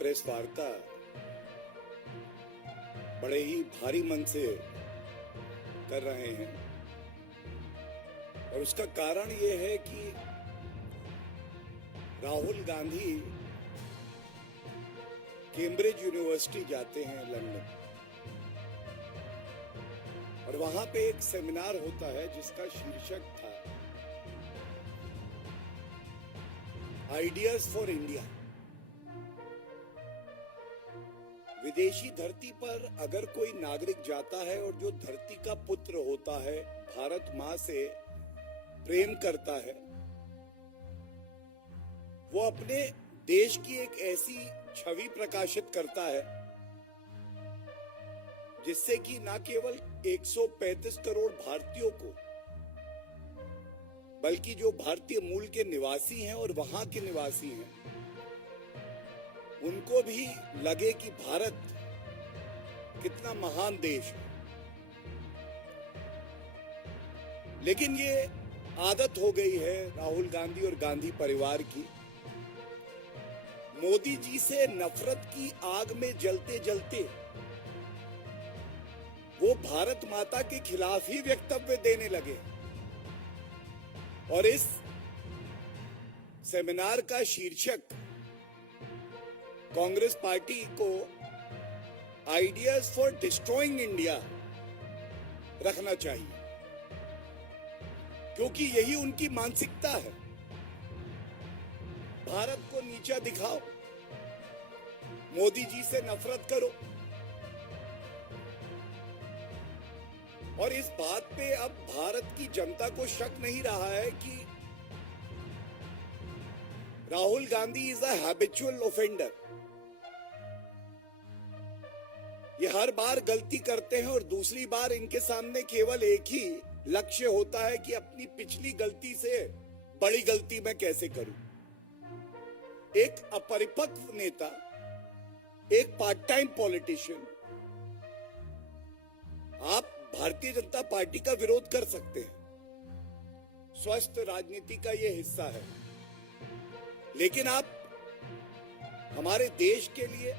Press वार्ता बड़े ही भारी मन से कर रहे हैं और उसका कारण ये है कि राहुल गांधी कैम्ब्रिज यूनिवर्सिटी जाते हैं लंदन और वहां पे एक सेमिनार होता है जिसका शीर्षक था आइडियाज फॉर इंडिया। विदेशी धरती पर अगर कोई नागरिक जाता है और जो धरती का पुत्र होता है, भारत मां से प्रेम करता है, वो अपने देश की एक ऐसी छवि प्रकाशित करता है जिससे कि न केवल 135 करोड़ भारतीयों को बल्कि जो भारतीय मूल के निवासी हैं और वहां के निवासी हैं उनको भी लगे कि भारत कितना महान देश है। लेकिन ये आदत हो गई है राहुल गांधी और गांधी परिवार की, मोदी जी से नफरत की आग में जलते जलते वो भारत माता के खिलाफ ही वक्तव्य देने लगे और इस सेमिनार का शीर्षक कांग्रेस पार्टी को आइडियाज फॉर डिस्ट्रॉइंग इंडिया रखना चाहिए, क्योंकि यही उनकी मानसिकता है। भारत को नीचा दिखाओ, मोदी जी से नफरत करो और इस बात पे अब भारत की जनता को शक नहीं रहा है कि Rahul Gandhi is a habitual offender. ये हर बार गलती करते हैं और दूसरी बार इनके सामने केवल एक ही लक्ष्य होता है कि अपनी पिछली गलती से बड़ी गलती मैं कैसे करूं। एक अपरिपक्व नेता, एक पार्ट टाइम पॉलिटिशियन, आप भारतीय जनता पार्टी का विरोध कर सकते हैं, स्वस्थ राजनीति का यह हिस्सा है, लेकिन आप हमारे देश के लिए,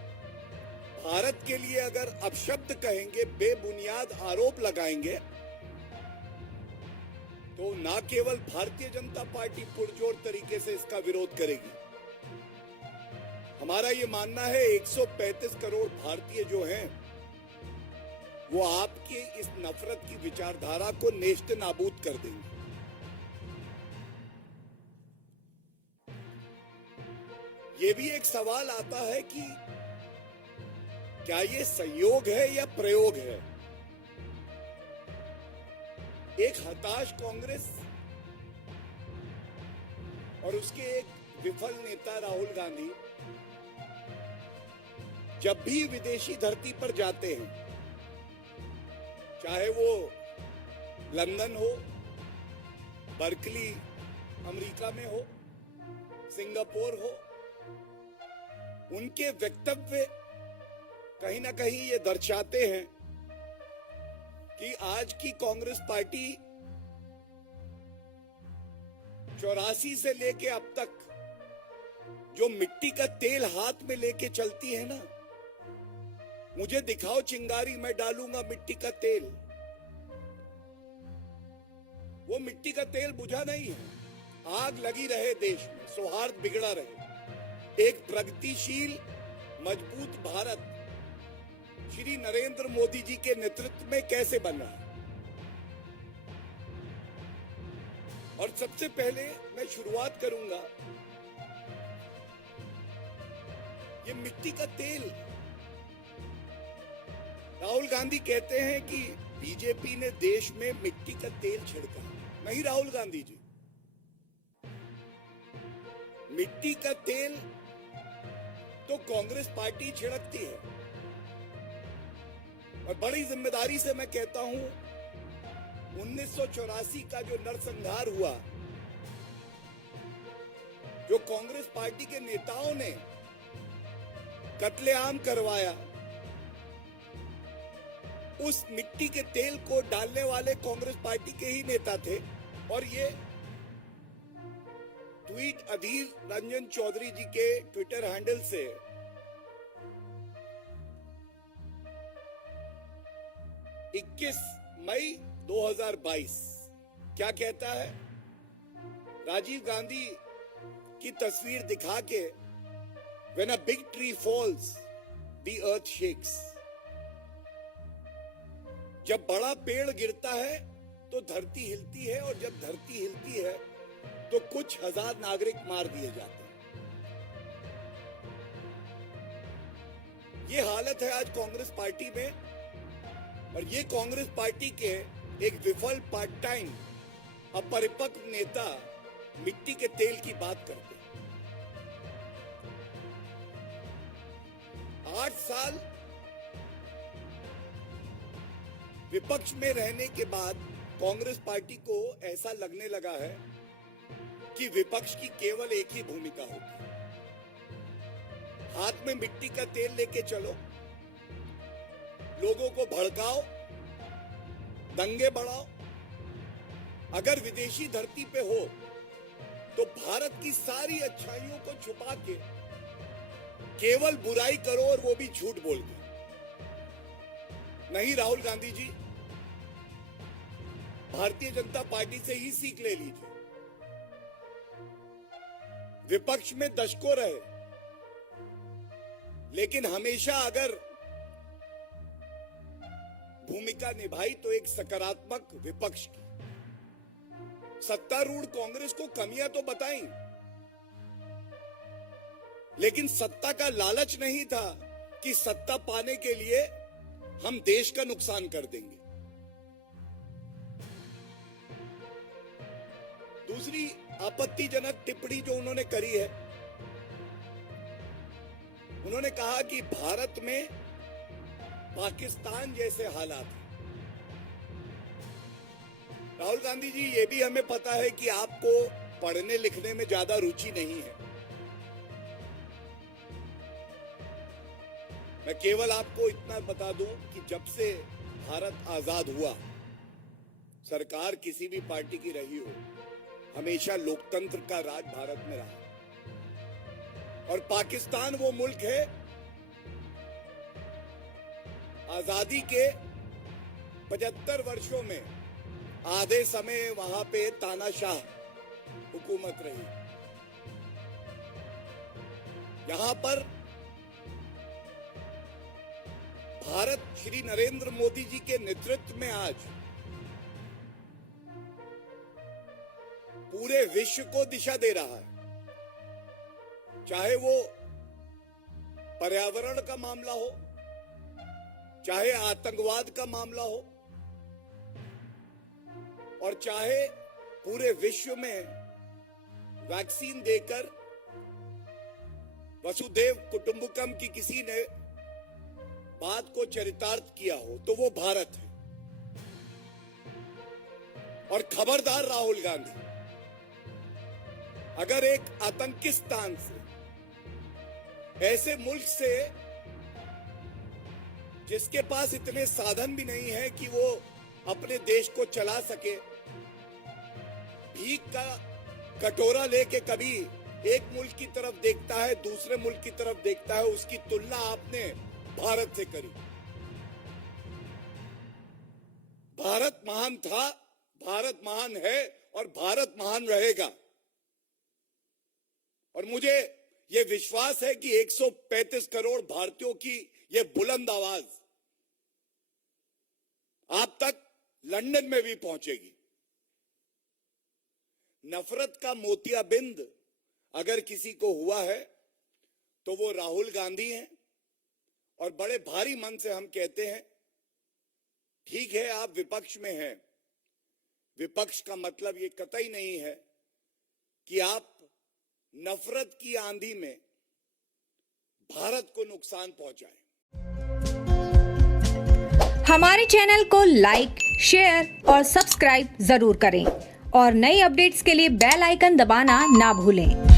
भारत के लिए अगर अपशब्द कहेंगे, बेबुनियाद आरोप लगाएंगे, तो ना केवल भारतीय जनता पार्टी पुरजोर तरीके से इसका विरोध करेगी। हमारा ये मानना है 135 करोड़ भारतीय जो हैं वो आपके इस नफरत की विचारधारा को नेस्त नाबूद कर देंगे। ये भी एक सवाल आता है कि क्या ये संयोग है या प्रयोग है। एक हताश कांग्रेस और उसके एक विफल नेता राहुल गांधी जब भी विदेशी धरती पर जाते हैं, चाहे वो लंदन हो, बर्कली अमेरिका में हो, सिंगापुर हो, उनके वक्तव्य कहीं ना कहीं ये दर्शाते हैं कि आज की कांग्रेस पार्टी 84 से लेके अब तक जो मिट्टी का तेल हाथ में लेके चलती है ना, मुझे दिखाओ चिंगारी, मैं डालूंगा मिट्टी का तेल। वो मिट्टी का तेल बुझा नहीं है। आग लगी रहे देश में, सौहार्द बिगड़ा रहे, एक प्रगतिशील मजबूत भारत श्री नरेंद्र मोदी जी के नेतृत्व में कैसे बन रहा है। और सबसे पहले मैं शुरुआत करूंगा, ये मिट्टी का तेल। राहुल गांधी कहते हैं कि बीजेपी ने देश में मिट्टी का तेल छिड़का। नहीं राहुल गांधी जी, मिट्टी का तेल तो कांग्रेस पार्टी छिड़कती है। और बड़ी जिम्मेदारी से मैं कहता हूं, 1984 का जो नरसंहार हुआ, जो कांग्रेस पार्टी के नेताओं ने कत्लेआम करवाया, उस मिट्टी के तेल को डालने वाले कांग्रेस पार्टी के ही नेता थे। और ये ट्वीट अधीर रंजन चौधरी जी के ट्विटर हैंडल से 21 मई 2022 क्या कहता है? राजीव गांधी की तस्वीर दिखा के, When a big tree falls, the earth shakes. जब बड़ा पेड़ गिरता है तो धरती हिलती है, और जब धरती हिलती है तो कुछ हजार नागरिक मार दिए जाते हैं। ये हालत है आज कांग्रेस पार्टी में, और ये कांग्रेस पार्टी के एक विफल पार्ट टाइम अपरिपक्व नेता मिट्टी के तेल की बात करते हैं। 8 साल विपक्ष में रहने के बाद कांग्रेस पार्टी को ऐसा लगने लगा है कि विपक्ष की केवल एक ही भूमिका होगी, हाथ में मिट्टी का तेल लेके चलो, लोगों को भड़काओ, दंगे बढ़ाओ। अगर विदेशी धरती पे हो तो भारत की सारी अच्छाइयों को छुपा के केवल बुराई करो, और वो भी झूठ बोल के। नहीं राहुल गांधी जी, भारतीय जनता पार्टी से ही सीख ले लीजिए। विपक्ष में दशकों रहे, लेकिन हमेशा अगर भूमिका निभाई तो एक सकारात्मक विपक्ष की। सत्तारूढ़ कांग्रेस को कमियां तो बताई, लेकिन सत्ता का लालच नहीं था कि सत्ता पाने के लिए हम देश का नुकसान कर देंगे। दूसरी आपत्तिजनक टिप्पणी जो उन्होंने करी है, उन्होंने कहा कि भारत में पाकिस्तान जैसे हालात हैं। राहुल गांधी जी, ये भी हमें पता है कि आपको पढ़ने लिखने में ज्यादा रुचि नहीं है। मैं केवल आपको इतना बता दूं कि जब से भारत आजाद हुआ, सरकार किसी भी पार्टी की रही हो, हमेशा लोकतंत्र का राज भारत में रहा। और पाकिस्तान वो मुल्क है, आजादी के 75 वर्षों में आधे समय वहां पे तानाशाह हुकूमत रही। यहां पर भारत श्री नरेंद्र मोदी जी के नेतृत्व में आज पूरे विश्व को दिशा दे रहा है। चाहे वो पर्यावरण का मामला हो, चाहे आतंकवाद का मामला हो, और चाहे पूरे विश्व में वैक्सीन देकर वसुधैव कुटुंबकम की किसी ने बात को चरितार्थ किया हो, तो वो भारत है। और खबरदार राहुल गांधी, अगर एक आतंकिस्तान से, ऐसे मुल्क से जिसके पास इतने साधन भी नहीं है कि वो अपने देश को चला सके, भीख का कटोरा लेके कभी एक मुल्क की तरफ देखता है, दूसरे मुल्क की तरफ देखता है, उसकी तुलना आपने भारत से करी। भारत महान था, भारत महान है, और भारत महान रहेगा। और मुझे यह विश्वास है कि 135 करोड़ भारतीयों की यह बुलंद आवाज आप तक लंदन में भी पहुंचेगी। नफरत का मोतियाबिंद अगर किसी को हुआ है तो वो राहुल गांधी हैं। और बड़े भारी मन से हम कहते हैं, ठीक है आप विपक्ष में हैं, विपक्ष का मतलब ये कतई नहीं है कि आप नफरत की आंधी में भारत को नुकसान पहुंचाएं। हमारे चैनल को लाइक, शेयर और सब्सक्राइब जरूर करें और नई अपडेट्स के लिए बेल आइकन दबाना ना भूलें।